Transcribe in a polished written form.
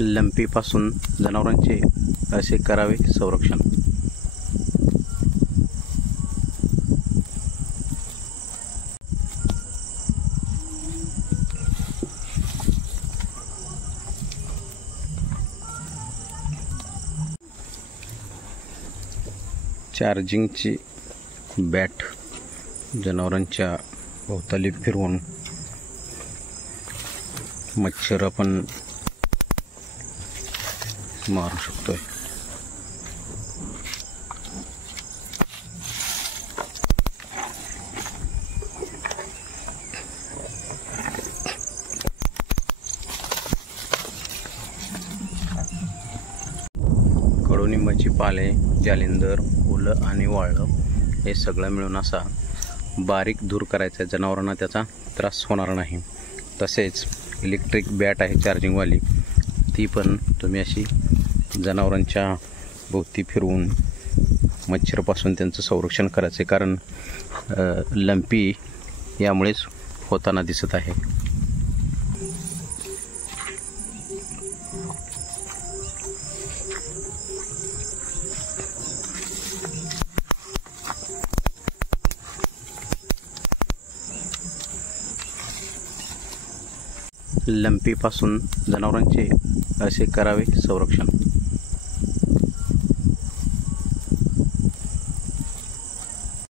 लंपीपासून जनावरांचे असे करावे संरक्षण। चार्जिंगची बॅट जनावरांच्या भोवताली फिरवून मच्छर आपण मारू शकतोय। कडुनिंबाची पाले, जालिंदर, फुलं आणि वाळलं हे सगळं मिळून असा बारीक धूर करायचा, जनावरांना त्याचा त्रास होणार नाही। तसेच इलेक्ट्रिक बॅट आहे चार्जिंगवाली, ती पण तुम्ही अशी जनावरांच्या भोवती फिरवून मच्छरपासून त्यांचं संरक्षण करायचे, कारण लंपी यामुळेच होताना दिसत आहे। लंपीपासून जनावरांचे असे करावे संरक्षण।